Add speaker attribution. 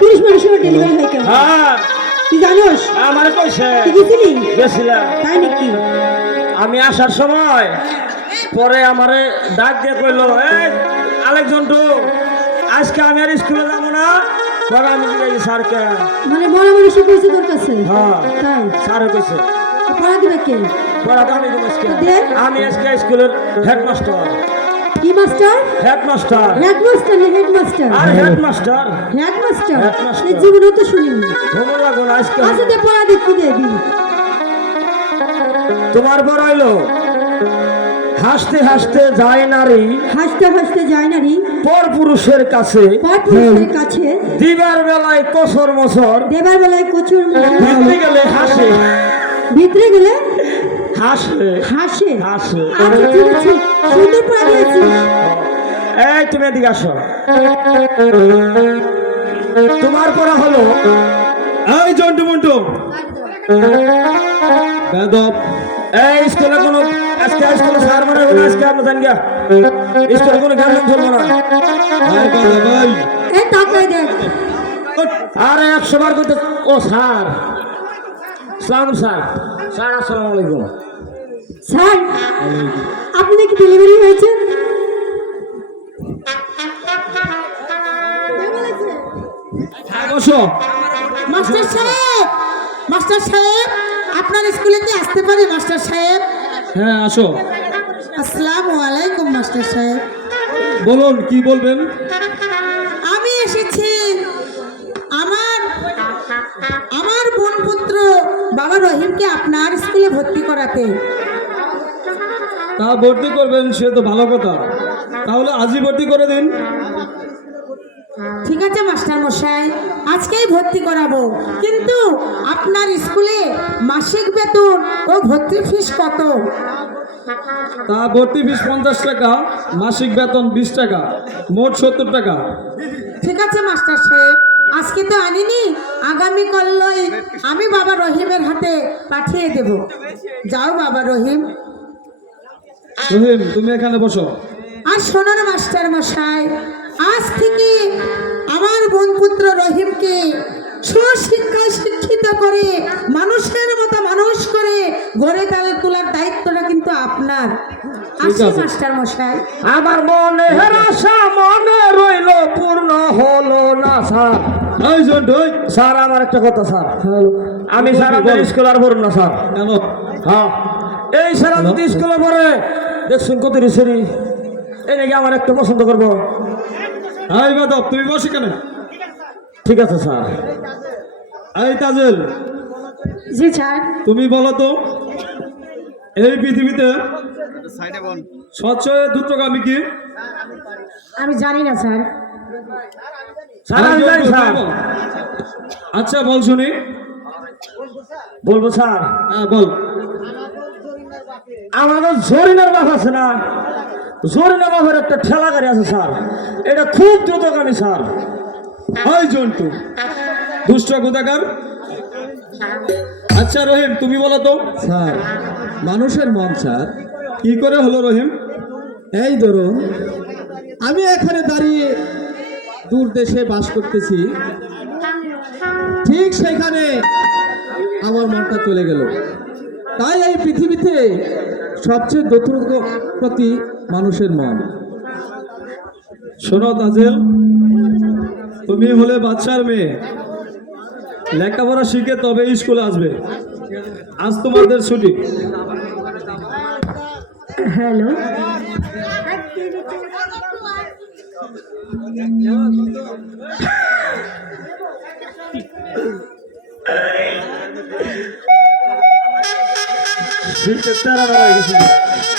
Speaker 1: পুরুষ মানুষের ডেলিভারি হয় কেন?
Speaker 2: হ্যাঁ।
Speaker 1: তুই জানোস?
Speaker 2: আমার কইছে।
Speaker 1: তুই গেছিলি?
Speaker 2: গেছিলাম।
Speaker 1: তাই নাকি?
Speaker 2: আমি আসার সময় পরে আমারে ডাক দিয়ে কইলো এই আলেকজন্টু আজকে আমি আর স্কুলে যাব না। পরে আমি জিজ্ঞাসি স্যারকে।
Speaker 1: মানে বড় কইছে তোর কাছে?
Speaker 2: হ্যাঁ
Speaker 1: তাই?
Speaker 2: স্যার কইছে
Speaker 1: পড়া দিবে কে? দে।
Speaker 2: আমি আজকে স্কুলের হেডমাস্টার।
Speaker 1: কি মাস্টার
Speaker 2: হেডমাস্টার
Speaker 1: হেডমাস্টার না হেডমাস্টার
Speaker 2: আর হেডমাস্টার
Speaker 1: হেডমাস্টার
Speaker 2: Headmaster.
Speaker 1: এই জীবনে তো শুনিনি।
Speaker 2: ভালো লাগো না আজকে
Speaker 1: দে পড়া দেখি দেবি
Speaker 2: তোমার বড় হইল হাসতে হাসতে যায় নারী
Speaker 1: হাসতে হাসতে যায় না রে।
Speaker 2: পর পুরুষের কাছে।
Speaker 1: পর পুরুষের কাছে।
Speaker 2: দিবার বেলায় কসর মসর।
Speaker 1: দেবার বেলায় কচুর
Speaker 2: ভিতরে গেলে হাসে।
Speaker 1: ভিতরে গেলে
Speaker 2: হাসে।
Speaker 1: হাসে?
Speaker 2: হাসে।
Speaker 1: আচ্ছা ঠিক আছে। সুন্দর পড়া দিয়েছি।
Speaker 2: এই তুমি এদিকে আসো। তোমার পড়া হলো?
Speaker 3: এই জন্টু মন্টু। বেদব।
Speaker 2: এই স্কুলে কোনো আজকে স্কুলে স্যার মানে হবে আজকে আমরা জানি গা স্কুলে কোনো জ্ঞান চলবো না।
Speaker 3: ভাই
Speaker 1: এই তাকায় দেখ।
Speaker 2: আরে একশো বার করতে ও স্যার। সালাম স্যার। স্যার আসসালামু আলাইকুম।
Speaker 1: স্যার আপনি কি ডেলিভারি হয়েছে?
Speaker 3: হ্যাঁ,
Speaker 4: মাস্টার সাহেব মাস্টার সাহেব আপনার স্কুলে কি আসতে পারি মাস্টার সাহেব?
Speaker 3: হ্যাঁ আসো।
Speaker 4: আসসালামু আলাইকুম মাস্টার সাহেব।
Speaker 3: বলুন কি বলবেন?
Speaker 4: আমি এসেছি। আমার আমার বোন পুত্র বাবা রহিমকে আপনার স্কুলে ভর্তি করাতে।
Speaker 3: তা ভর্তি করবেন সে তো ভালো কথা। তাহলে আজই ভর্তি করে দিন।
Speaker 4: ঠিক আছে মাস্টার মশাই। আজকেই ভর্তি করাবো। কিন্তু আপনার স্কুলে মাসিক বেতন ও ভর্তি ফিস কত?
Speaker 3: তা ভর্তি ফিস পঞ্চাশ টাকা মাসিক বেতন বিশ টাকা মোট সত্তর টাকা।
Speaker 4: ঠিক আছে মাস্টার সাহেব। আজকে তো আনিনি আগামী কল্লই আমি বাবা রহিমের হাতে পাঠিয়ে দেব। যাও বাবা রহিম।
Speaker 3: রহিম তুমি এখানে বসো।
Speaker 4: আর শোনোন মাস্টার মশাই আজ থেকে আমার বোনপুত্র রহিমকে সুশিক্ষায় শিক্ষিত করে মানুষের মতো মানুষ করে গড়ে তালে তোলার দায়িত্বটা কিন্তু আপনার। আসি মাস্টার মশাই।
Speaker 2: আমার মনে আশা মনে রইল পূর্ণ হলো না স্যার। স্যার আমার একটা কথা স্যার। আমি স্যার আপনার স্কুল আর পড়ব না স্যার। হ্যাঁ। এই স্যার যদি স্কুলে পড়ে দেখছেন কত রিসেরি? এই নাকি আমার একটা পছন্দ করব।
Speaker 3: এই বেদব তুমি বসে কেন?
Speaker 2: ঠিক আছে স্যার।
Speaker 3: এই তাজেল
Speaker 1: জি স্যার।
Speaker 3: তুমি বলো তো এই পৃথিবীতে সবচেয়ে দ্রুতগামী কি?
Speaker 1: আমি জানি না স্যার।
Speaker 2: স্যার আমি জানি স্যার।
Speaker 3: আচ্ছা বল শুনি।
Speaker 2: বলব স্যার।
Speaker 3: হ্যাঁ বল।
Speaker 2: আমাদের জরিনার বাস আছে না? জরিনা বাসের একটা ঠেলা গাড়ি আছে স্যার। এটা খুব দ্রুতগামী স্যার।
Speaker 3: হয় জন্টু দুষ্ট কোথাকার আচ্ছা রহিম তুমি বলো তো।
Speaker 5: স্যার মানুষের মন স্যার।
Speaker 3: কি করে হলো রহিম?
Speaker 5: এই ধরুন আমি এখানে দাঁড়িয়ে দূর দেশে বাস করতেছি। ঠিক সেখানে আমার মনটা চলে গেল। তাই এই পৃথিবীতে সবচেয়ে প্রতি মানুষের মন।
Speaker 3: শোনো তাজেল, তুমি হলে বাচ্চার মেয়ে। লেখাপড়া শিখে তবে স্কুলে আসবে। আজ তোমাদের ছুটি।
Speaker 1: হ্যালো।
Speaker 2: শীতের তারা বেড়া গেছিল